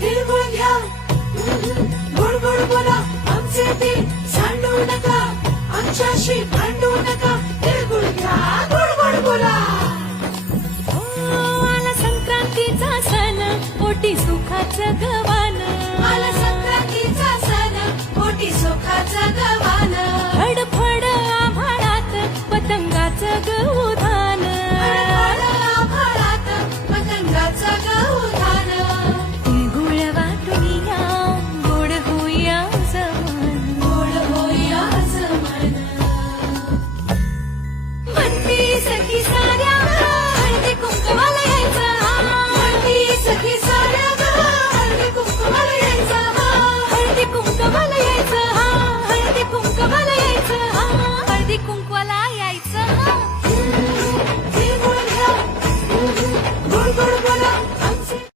तिळगुळ घ्या, गोड गोड बोला, आमचे ते सांडू नका, आमच्याशी भांडू नका. तिळगुळ घ्या, गोड गोड बोला. आला संक्रांतीचा सण, पोटी सुखाचं गवान.